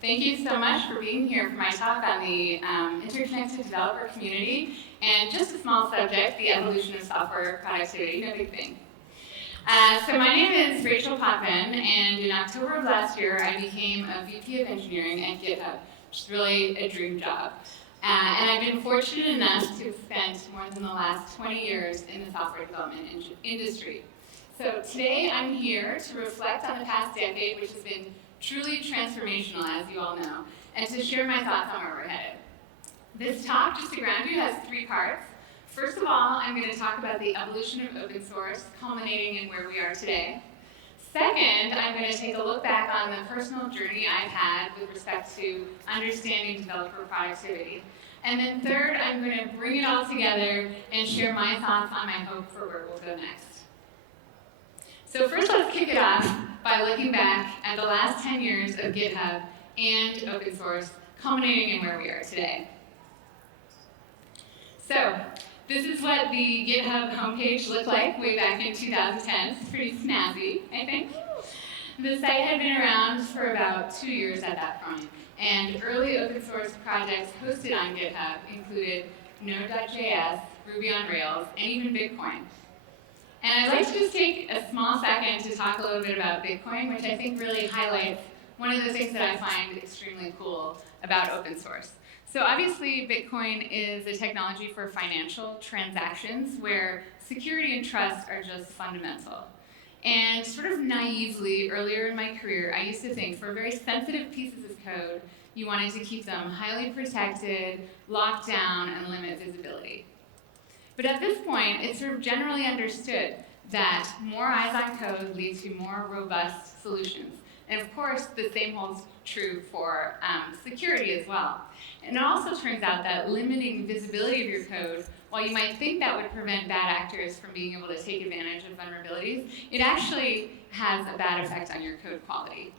Thank you so much for being here for my talk on the interconnected developer community and just a small subject, the evolution of software productivity, no big thing. So my name is Rachel Potvin, and in October of last year, I became a VP of Engineering at GitHub, which is really a dream job. And I've been fortunate enough to have spent more than the last 20 years in the software development industry. So today I'm here to reflect on the past decade, which has been truly transformational, as you all know, and to share my thoughts on where we're headed. This talk, just to ground you, has 3 parts. First of all, I'm going to talk about the evolution of open source, culminating in where we are today. Second, I'm going to take a look back on the personal journey I've had with respect to understanding developer productivity. And then third, I'm going to bring it all together and share my thoughts on my hope for where we'll go next. So first, let's kick it off by looking back at the last 10 years of GitHub and open source, culminating in where we are today. So this is what the GitHub homepage looked like way back in 2010. It's pretty snazzy, I think. The site had been around for about 2 years at that point, and early open source projects hosted on GitHub included Node.js, Ruby on Rails, and even Bitcoin. And I'd like to just take a small second to talk a little bit about Bitcoin, which I think really highlights one of the things that I find extremely cool about open source. So obviously, Bitcoin is a technology for financial transactions where security and trust are just fundamental. And sort of naively, earlier in my career, I used to think for very sensitive pieces of code, you wanted to keep them highly protected, locked down, and limit visibility. But at this point, it's sort of generally understood that more eyes on code lead to more robust solutions. And of course, the same holds true for security as well. And it also turns out that limiting visibility of your code, while you might think that would prevent bad actors from being able to take advantage of vulnerabilities, it actually has a bad effect on your code quality.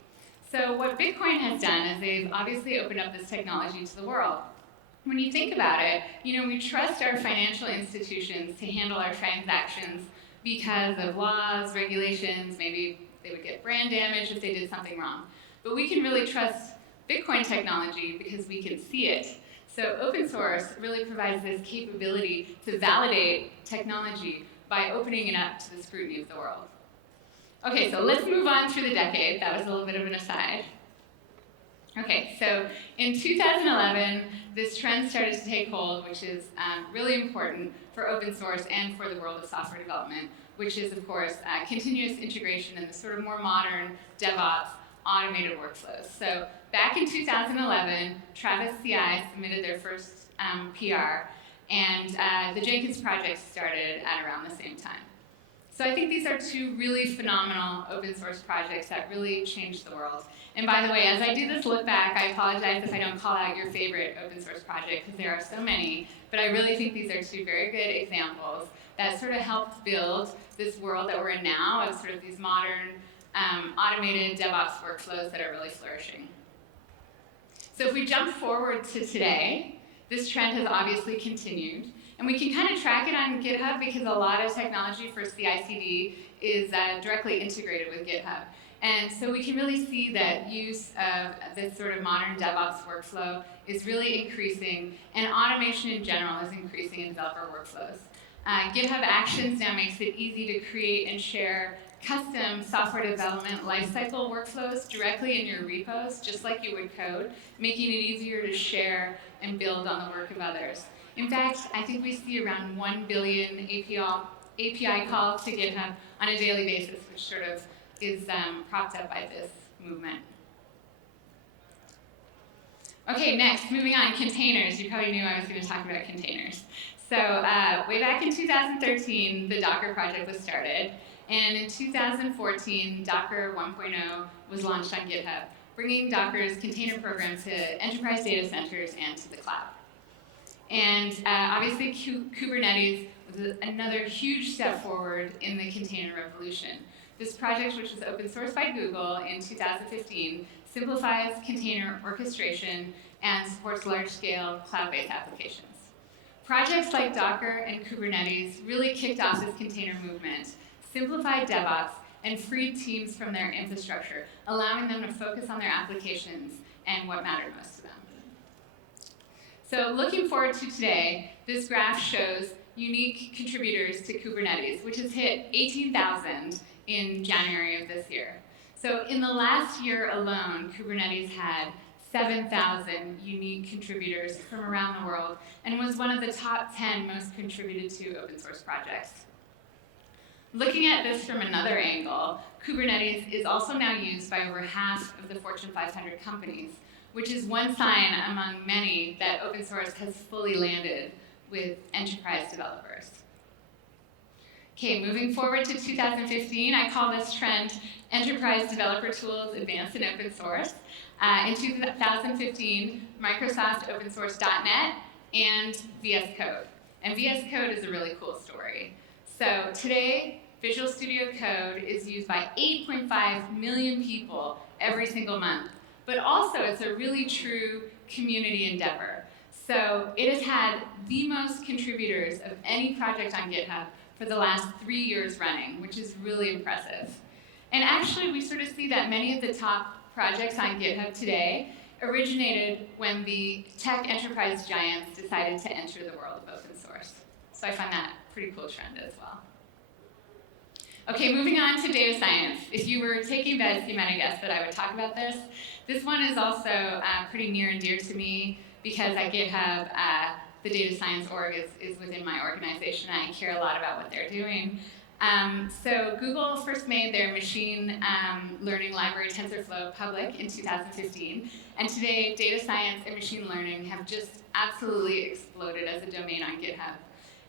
So what Bitcoin has done is they've obviously opened up this technology to the world. When you think about it, we trust our financial institutions to handle our transactions because of laws, regulations, maybe they would get brand damage if they did something wrong. But we can really trust Bitcoin technology because we can see it. So open source really provides this capability to validate technology by opening it up to the scrutiny of the world. Okay, so let's move on through the decade. That was a little bit of an aside. Okay, so in 2011, this trend started to take hold, which is really important for open source and for the world of software development, which is, of course, continuous integration and the sort of more modern DevOps automated workflows. So back in 2011, Travis CI submitted their first PR, and the Jenkins project started at around the same time. So I think these are 2 really phenomenal open source projects that really changed the world. And by the way, as I do this look back, I apologize if I don't call out your favorite open source project, because there are so many, but I really think these are 2 very good examples that sort of helped build this world that we're in now of sort of these modern automated DevOps workflows that are really flourishing. So if we jump forward to today, this trend has obviously continued. And we can kind of track it on GitHub because a lot of technology for CI/CD is directly integrated with GitHub. And so we can really see that use of this sort of modern DevOps workflow is really increasing, and automation in general is increasing in developer workflows. GitHub Actions now makes it easy to create and share custom software development lifecycle workflows directly in your repos, just like you would code, making it easier to share and build on the work of others. In fact, I think we see around 1 billion API calls to GitHub on a daily basis, which sort of is propped up by this movement. Okay, next, moving on, containers. You probably knew I was going to talk about containers. So way back in 2013, the Docker project was started. And in 2014, Docker 1.0 was launched on GitHub, bringing Docker's container program to enterprise data centers and to the cloud. And obviously, Kubernetes was another huge step forward in the container revolution. This project, which was open sourced by Google in 2015, simplifies container orchestration and supports large-scale cloud-based applications. Projects like Docker and Kubernetes really kicked off this container movement, simplified DevOps, and freed teams from their infrastructure, allowing them to focus on their applications and what mattered most to them. So looking forward to today, this graph shows unique contributors to Kubernetes, which has hit 18,000 in January of this year. So in the last year alone, Kubernetes had 7,000 unique contributors from around the world and was one of the top 10 most contributed to open source projects. Looking at this from another angle, Kubernetes is also now used by over half of the Fortune 500 companies, which is one sign among many that open source has fully landed with enterprise developers. Okay, moving forward to 2015, I call this trend Enterprise Developer Tools Advanced in Open Source. In 2015, Microsoft open source.NET and VS Code. And VS Code is a really cool story. So today, Visual Studio Code is used by 8.5 million people every single month. But also, it's a really true community endeavor. So it has had the most contributors of any project on GitHub for the last 3 years running, which is really impressive. And actually, we sort of see that many of the top projects on GitHub today originated when the tech enterprise giants decided to enter the world of open source. So I find that a pretty cool trend as well. Okay, moving on to data science. If you were taking bets, you might have guessed that I would talk about this. This one is also pretty near and dear to me because at GitHub, the data science org is within my organization, and I care a lot about what they're doing. So Google first made their machine learning library TensorFlow public in 2015, and today data science and machine learning have just absolutely exploded as a domain on GitHub.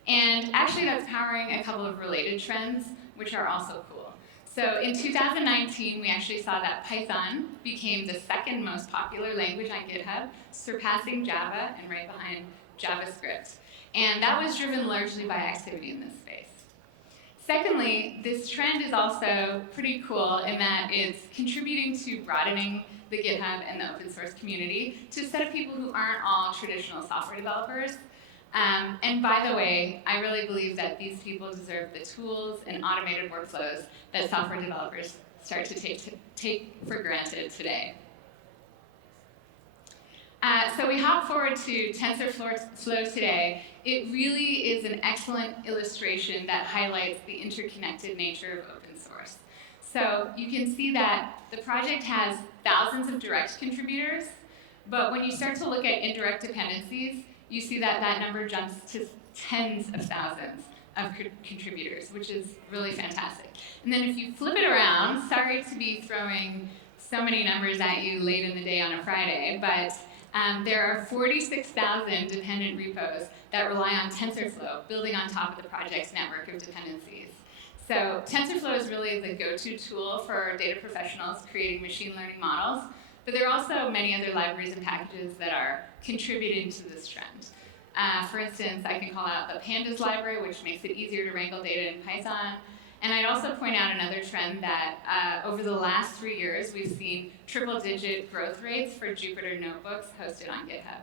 And actually that's powering a couple of related trends, which are also cool. So in 2019, we actually saw that Python became the second most popular language on GitHub, surpassing Java and right behind JavaScript. And that was driven largely by activity in this space. Secondly, this trend is also pretty cool in that it's contributing to broadening the GitHub and the open source community to a set of people who aren't all traditional software developers. And by the way, I really believe that these people deserve the tools and automated workflows that software developers start to take for granted today. So we hop forward to TensorFlow today. It really is an excellent illustration that highlights the interconnected nature of open source. So you can see that the project has thousands of direct contributors, but when you start to look at indirect dependencies, you see that that number jumps to tens of thousands of contributors, which is really fantastic. And then if you flip it around, sorry to be throwing so many numbers at you late in the day on a Friday, but there are 46,000 dependent repos that rely on TensorFlow, building on top of the project's network of dependencies. So TensorFlow is really the go-to tool for data professionals creating machine learning models, but there are also many other libraries and packages that are contributing to this trend. For instance, I can call out the Pandas library, which makes it easier to wrangle data in Python. And I'd also point out another trend that over the last 3 years, we've seen triple-digit growth rates for Jupyter notebooks hosted on GitHub.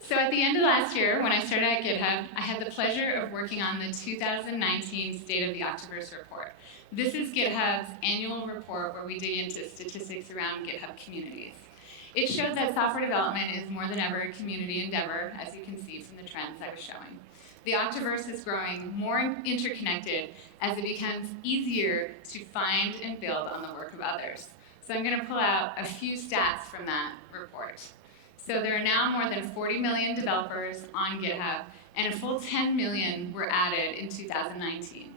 So at the end of last year, when I started at GitHub, I had the pleasure of working on the 2019 State of the Octoverse report. This is GitHub's annual report where we dig into statistics around GitHub communities. It showed that software development is more than ever a community endeavor, as you can see from the trends I was showing. The Octoverse is growing more interconnected as it becomes easier to find and build on the work of others. So I'm going to pull out a few stats from that report. So there are now more than 40 million developers on GitHub, and a full 10 million were added in 2019.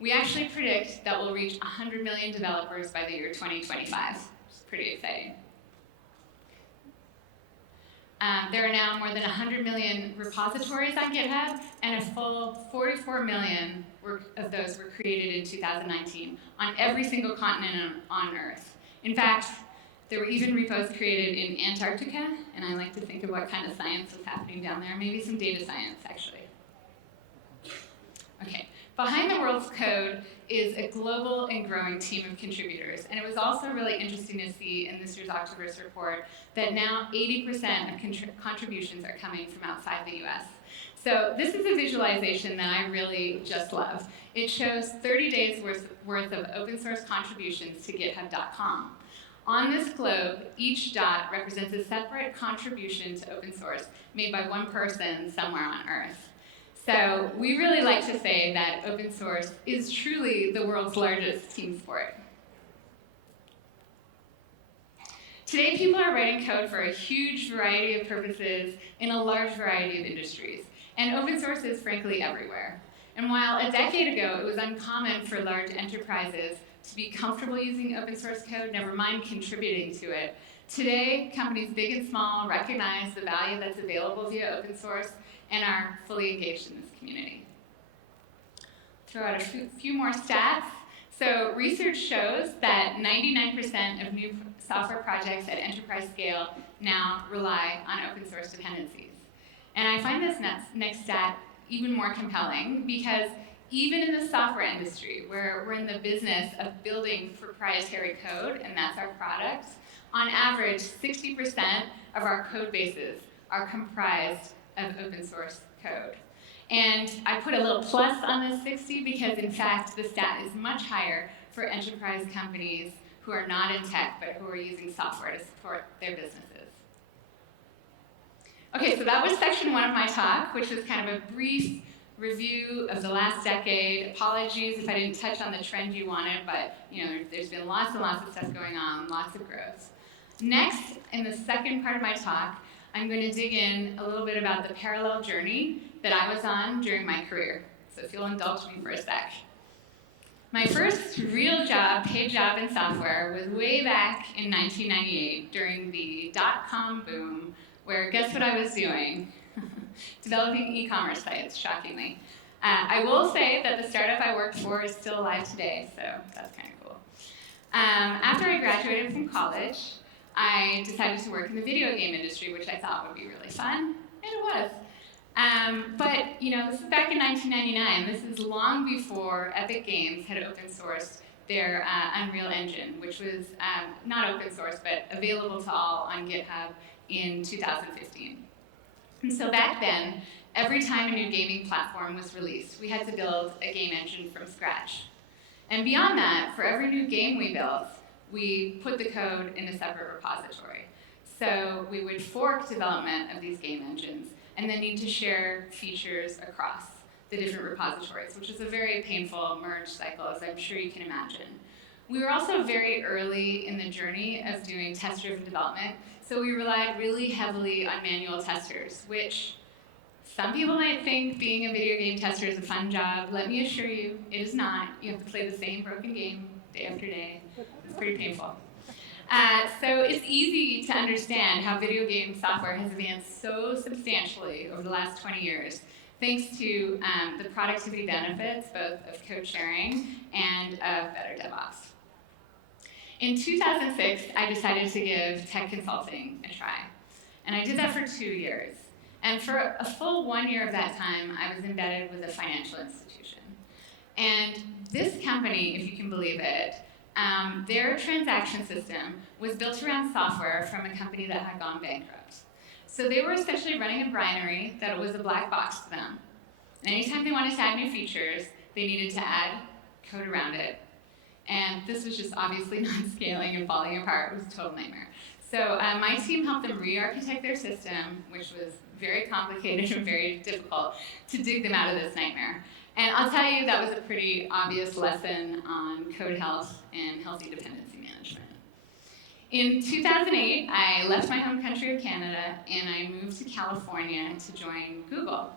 We actually predict that we'll reach 100 million developers by the year 2025, which is pretty exciting. There are now more than 100 million repositories on GitHub, and a full 44 million of those were created in 2019 on every single continent on Earth. In fact, there were even repos created in Antarctica, and I like to think of what kind of science was happening down there, maybe some data science, actually. Okay, behind the world's code is a global and growing team of contributors, and it was also really interesting to see in this year's Octoverse report that now 80% of contributions are coming from outside the US. So this is a visualization that I really just love. It shows 30 days worth of open source contributions to github.com. On this globe, each dot represents a separate contribution to open source made by one person somewhere on Earth. So we really like to say that open source is truly the world's largest team sport. Today, people are writing code for a huge variety of purposes in a large variety of industries, and open source is frankly everywhere. And while a decade ago it was uncommon for large enterprises to be comfortable using open source code, never mind contributing to it, today companies big and small recognize the value that's available via open source and are fully engaged in this community. Throw out a few more stats. So research shows that 99% of new software projects at enterprise scale now rely on open source dependencies. And I find this next stat even more compelling because even in the software industry, where we're in the business of building proprietary code, and that's our product, on average, 60% of our code bases are comprised of open source code. And I put a little plus on this 60 because, in fact, the stat is much higher for enterprise companies who are not in tech, but who are using software to support their businesses. Okay, so that was section 1 of my talk, which was kind of a brief review of the last decade. Apologies if I didn't touch on the trend you wanted, but there's been lots and lots of stuff going on, lots of growth. Next, in the second part of my talk, I'm going to dig in a little bit about the parallel journey that I was on during my career. So if you'll indulge me for a sec. My first real job, paid job in software, was way back in 1998 during the dot-com boom, where guess what I was doing? Developing e-commerce sites, shockingly. I will say that the startup I worked for is still alive today, so that's kind of cool. After I graduated from college, I decided to work in the video game industry, which I thought would be really fun, and it was. But this is back in 1999. This is long before Epic Games had open sourced their Unreal Engine, which was not open source, but available to all on GitHub in 2015. And so back then, every time a new gaming platform was released, we had to build a game engine from scratch. And beyond that, for every new game we built, we put the code in a separate repository. So we would fork development of these game engines and then need to share features across the different repositories, which is a very painful merge cycle, as I'm sure you can imagine. We were also very early in the journey of doing test-driven development, so we relied really heavily on manual testers, which some people might think being a video game tester is a fun job. Let me assure you, it is not. You have to play the same broken game day after day. It's pretty painful. So it's easy to understand how video game software has advanced so substantially over the last 20 years, thanks to the productivity benefits both of code sharing and of better DevOps. In 2006, I decided to give tech consulting a try, and I did that for 2 years. And for a full 1 year of that time, I was embedded with a financial institution. And this company, if you can believe it, their transaction system was built around software from a company that had gone bankrupt. So they were essentially running a binary that was a black box to them. And anytime they wanted to add new features, they needed to add code around it. And this was just obviously not scaling and falling apart. It was a total nightmare. So my team helped them re-architect their system, which was very complicated and very difficult, to dig them out of this nightmare. And I'll tell you, that was a pretty obvious lesson on code health and healthy dependency management. In 2008, I left my home country of Canada and I moved to California to join Google.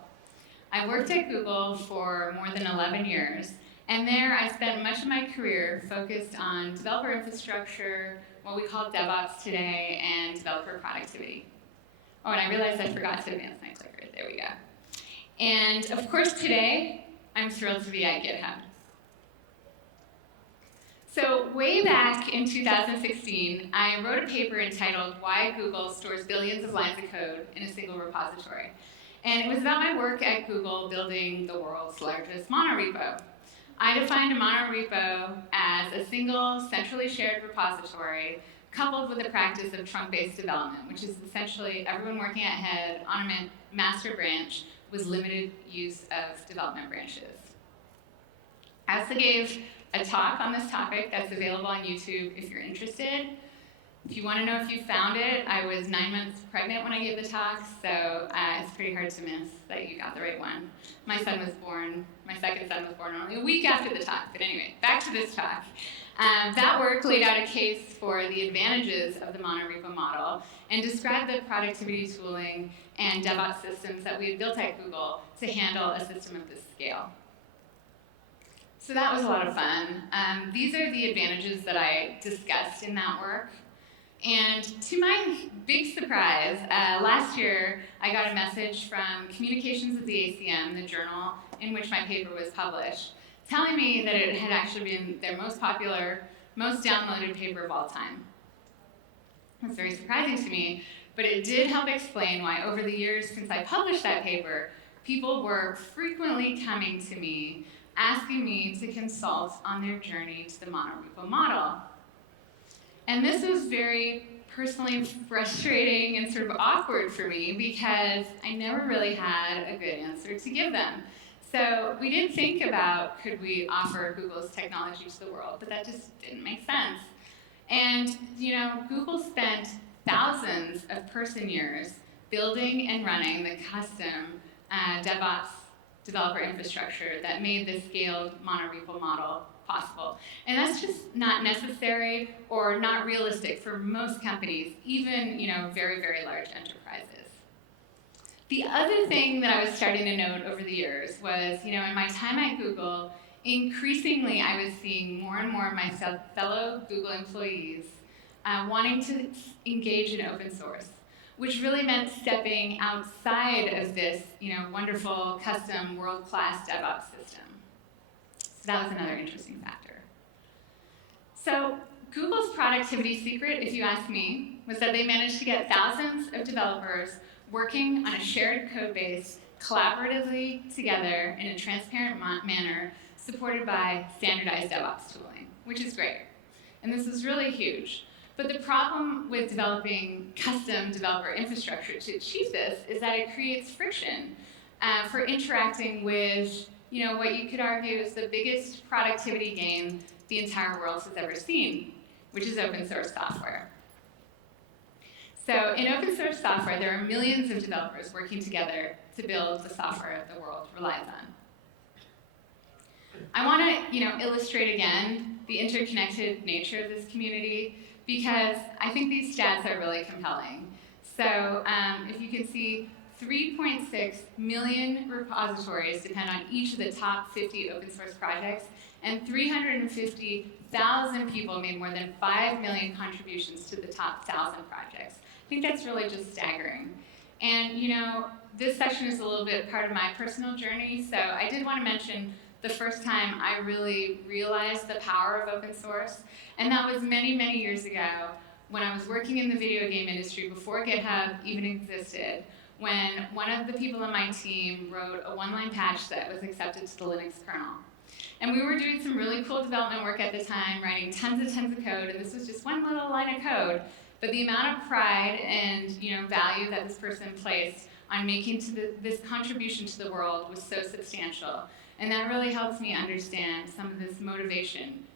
I worked at Google for more than 11 years, and there I spent much of my career focused on developer infrastructure, what we call DevOps today, and developer productivity. Oh, and I realized I forgot to advance my clicker. There we go. And of course, today, I'm thrilled to be at GitHub. So way back in 2016, I wrote a paper entitled Why Google Stores Billions of Lines of Code in a Single Repository. And it was about my work at Google building the world's largest monorepo. I defined a monorepo as a single, centrally shared repository coupled with the practice of trunk-based development, which is essentially everyone working at head on a master branch with limited use of development branches. I also gave a talk on this topic that's available on YouTube if you're interested. If you want to know if you found it, I was 9 months pregnant when I gave the talk, so it's pretty hard to miss that you got the right one. My second son was born only a week after the talk. But anyway, back to this talk. That work laid out a case for the advantages of the monorepo model and described the productivity tooling and DevOps systems that we had built at Google to handle a system of this scale. So that was a lot of fun. These are the advantages that I discussed in that work. And to my big surprise, last year I got a message from Communications of the ACM, the journal in which my paper was published, telling me that it had actually been their most popular, most downloaded paper of all time. It was very surprising to me, but it did help explain why over the years since I published that paper, people were frequently coming to me, asking me to consult on their journey to the monorepo model. And this was very personally frustrating and sort of awkward for me because I never really had a good answer to give them. So we did think about, could we offer Google's technology to the world, but that just didn't make sense. And Google spent thousands of person years building and running the custom DevOps developer infrastructure that made the scaled monorepo model possible. And that's just not necessary or not realistic for most companies, even very, very large enterprises. The other thing that I was starting to note over the years was, in my time at Google, increasingly I was seeing more and more of my fellow Google employees wanting to engage in open source, which really meant stepping outside of this, wonderful, custom, world-class DevOps system. So that was another interesting factor. So Google's productivity secret, if you ask me, was that they managed to get thousands of developers working on a shared code base collaboratively together in a transparent manner, supported by standardized DevOps tooling, which is great. And this is really huge. But the problem with developing custom developer infrastructure to achieve this is that it creates friction for interacting with what you could argue is the biggest productivity gain the entire world has ever seen, which is open source software. So in open source software, there are millions of developers working together to build the software the world relies on. I want to illustrate again the interconnected nature of this community because I think these stats are really compelling. So if you can see, 3.6 million repositories depend on each of the top 50 open source projects, and 350,000 people made more than 5 million contributions to the top 1,000 projects. I think that's really just staggering. And this section is a little bit part of my personal journey, so I did want to mention the first time I really realized the power of open source, and that was many, many years ago when I was working in the video game industry before GitHub even existed, when one of the people on my team wrote a one-line patch that was accepted to the Linux kernel. And we were doing some really cool development work at the time, writing tons of code, and this was just one little line of code. But the amount of pride and value that this person placed on making this contribution to the world was so substantial. And that really helps me understand some of this motivation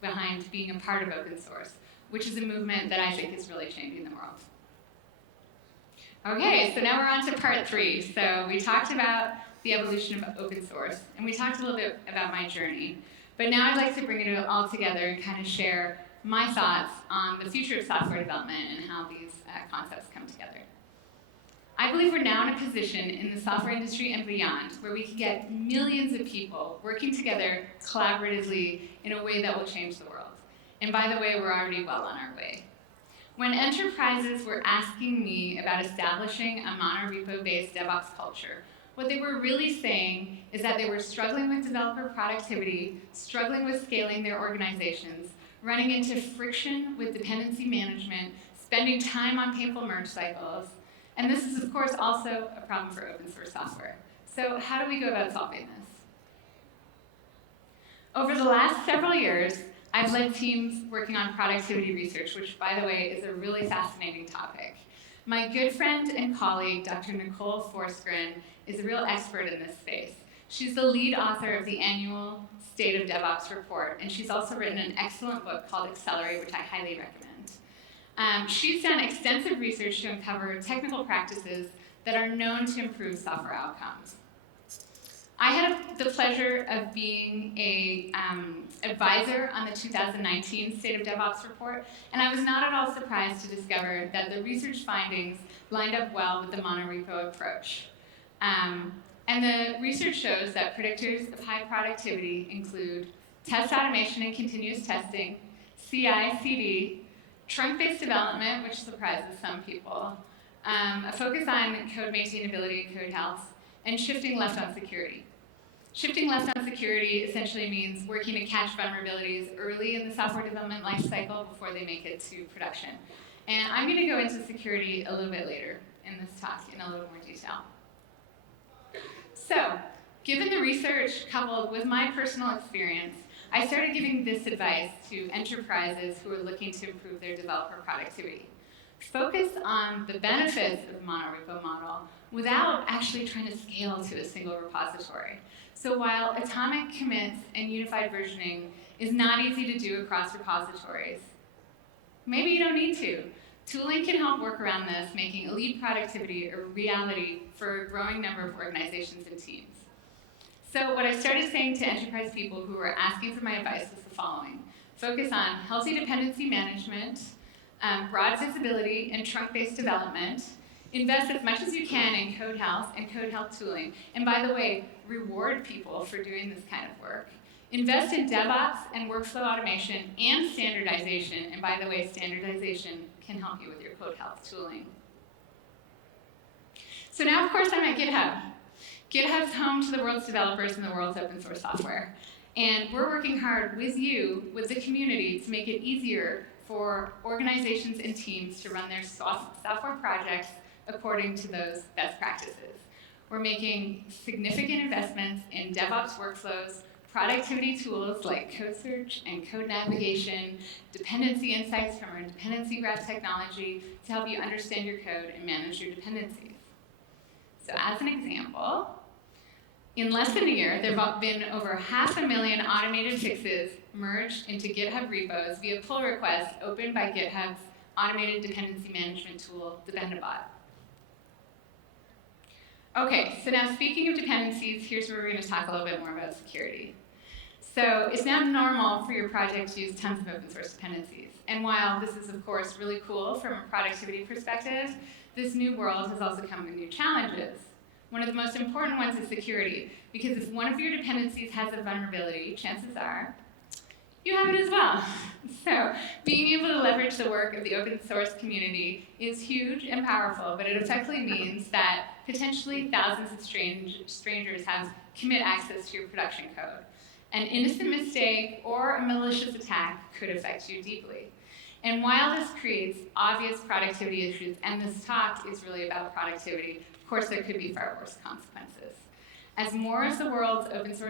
behind being a part of open source, which is a movement that I think is really changing the world. Okay, so now we're on to part 3. So we talked about the evolution of open source, and we talked a little bit about my journey. But now I'd like to bring it all together and kind of share my thoughts on the future of software development and how these concepts come together. I believe we're now in a position in the software industry and beyond where we can get millions of people working together collaboratively in a way that will change the world. And by the way, we're already well on our way. When enterprises were asking me about establishing a monorepo-based DevOps culture, what they were really saying is that they were struggling with developer productivity, struggling with scaling their organizations, running into friction with dependency management, spending time on painful merge cycles. And this is, of course, also a problem for open source software. So how do we go about solving this? Over the last several years, I've led teams working on productivity research, which, by the way, is a really fascinating topic. My good friend and colleague, Dr. Nicole Forsgren, is a real expert in this space. She's the lead author of the annual State of DevOps report, and she's also written an excellent book called Accelerate, which I highly recommend. She's done extensive research to uncover technical practices that are known to improve software outcomes. I had the pleasure of being an advisor on the 2019 State of DevOps report, and I was not at all surprised to discover that the research findings lined up well with the monorepo approach. And the research shows that predictors of high productivity include test automation and continuous testing, CI/CD, trunk-based development, which surprises some people, a focus on code maintainability and code health, and shifting left on security. Shifting left on security essentially means working to catch vulnerabilities early in the software development lifecycle before they make it to production. And I'm going to go into security a little bit later in this talk in a little more detail. So, given the research coupled with my personal experience, I started giving this advice to enterprises who are looking to improve their developer productivity. Focus on the benefits of the monorepo model without actually trying to scale to a single repository. So while atomic commits and unified versioning is not easy to do across repositories, maybe you don't need to. Tooling can help work around this, making elite productivity a reality for a growing number of organizations and teams. So what I started saying to enterprise people who were asking for my advice was the following. Focus on healthy dependency management, broad visibility, and trunk-based development. Invest as much as you can in code health and code health tooling. And by the way, reward people for doing this kind of work. Invest in DevOps and workflow automation and standardization. And by the way, standardization can help you with your code health tooling. So now, of course, I'm at GitHub. GitHub's home to the world's developers and the world's open source software. And we're working hard with you, with the community, to make it easier for organizations and teams to run their software projects according to those best practices. We're making significant investments in DevOps workflows, productivity tools like code search and code navigation, dependency insights from our dependency graph technology to help you understand your code and manage your dependencies. So as an example, in less than a year, there have been over 500,000 automated fixes merged into GitHub repos via pull requests opened by GitHub's automated dependency management tool, Dependabot. Okay, so now speaking of dependencies, here's where we're going to talk a little bit more about security. So it's now normal for your project to use tons of open source dependencies. And while this is, of course, really cool from a productivity perspective, this new world has also come with new challenges. One of the most important ones is security, because if one of your dependencies has a vulnerability, chances are you have it as well. So being able to leverage the work of the open source community is huge and powerful, but it effectively means that potentially thousands of strangers have commit access to your production code. An innocent mistake or a malicious attack could affect you deeply. And while this creates obvious productivity issues, and this talk is really about productivity, of course there could be far worse consequences. As more of the world's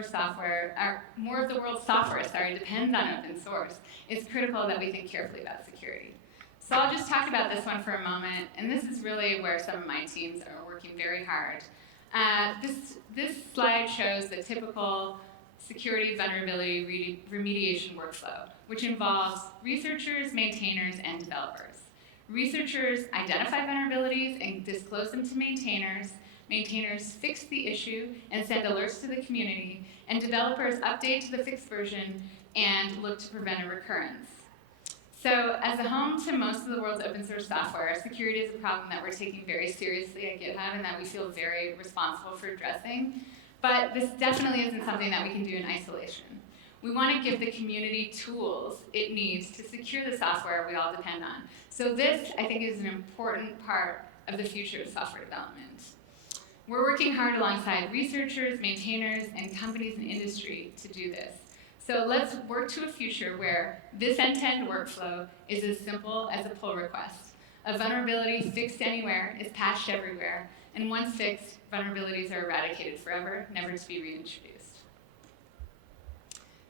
software depends on open source, it's critical that we think carefully about security. So I'll just talk about this one for a moment, and this is really where some of my teams are working very hard. This slide shows the typical security vulnerability remediation workflow, which involves researchers, maintainers, and developers. Researchers identify vulnerabilities and disclose them to maintainers. Maintainers fix the issue and send alerts to the community, and developers update to the fixed version and look to prevent a recurrence. So as a home to most of the world's open source software, security is a problem that we're taking very seriously at GitHub and that we feel very responsible for addressing. But this definitely isn't something that we can do in isolation. We want to give the community tools it needs to secure the software we all depend on. So this, I think, is an important part of the future of software development. We're working hard alongside researchers, maintainers, and companies in industry to do this. So let's work to a future where this end-to-end workflow is as simple as a pull request. A vulnerability fixed anywhere is patched everywhere, and once fixed, vulnerabilities are eradicated forever, never to be reintroduced.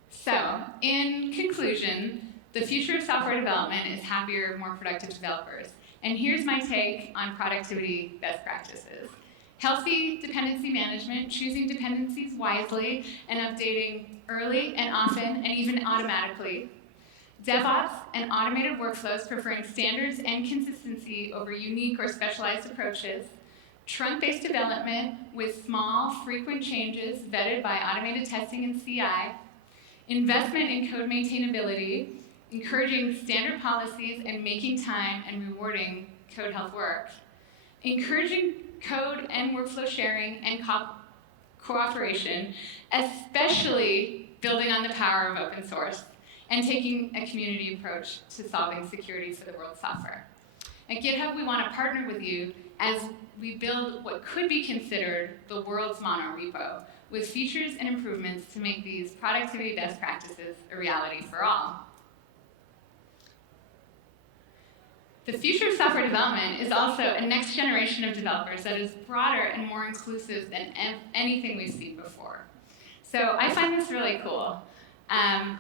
So, in conclusion, the future of software development is happier, more productive developers. And here's my take on productivity best practices. Healthy dependency management, choosing dependencies wisely, and updating early and often and even automatically. DevOps and automated workflows preferring standards and consistency over unique or specialized approaches, trunk-based development with small, frequent changes vetted by automated testing and CI, investment in code maintainability, encouraging standard policies and making time and rewarding code health work, encouraging code and workflow sharing and cooperation, especially building on the power of open source, and taking a community approach to solving security for the world's software. At GitHub, we want to partner with you as we build what could be considered the world's monorepo, with features and improvements to make these productivity best practices a reality for all. The future of software development is also a next generation of developers that is broader and more inclusive than anything we've seen before. So I find this really cool.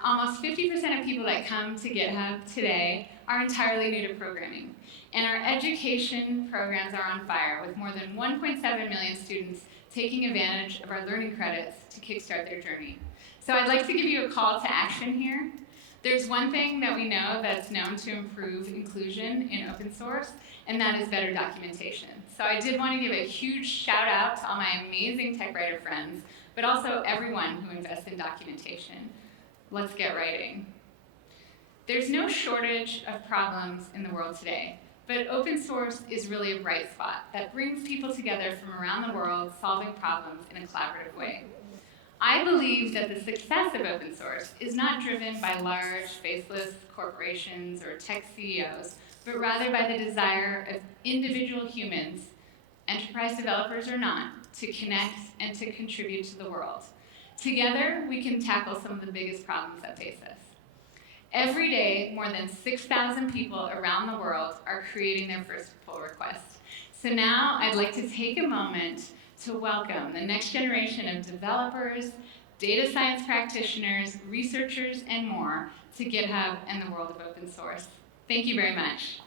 Almost 50% of people that come to GitHub today are entirely new to programming. And our education programs are on fire, with more than 1.7 million students taking advantage of our learning credits to kickstart their journey. So I'd like to give you a call to action here. There's one thing that we know that's known to improve inclusion in open source, and that is better documentation. So I did want to give a huge shout out to all my amazing tech writer friends, but also everyone who invests in documentation. Let's get writing. There's no shortage of problems in the world today, but open source is really a bright spot that brings people together from around the world solving problems in a collaborative way. I believe that the success of open source is not driven by large, faceless corporations or tech CEOs, but rather by the desire of individual humans, enterprise developers or not, to connect and to contribute to the world. Together, we can tackle some of the biggest problems that face us. Every day, more than 6,000 people around the world are creating their first pull request. So now I'd like to take a moment to welcome the next generation of developers, data science practitioners, researchers, and more to GitHub and the world of open source. Thank you very much.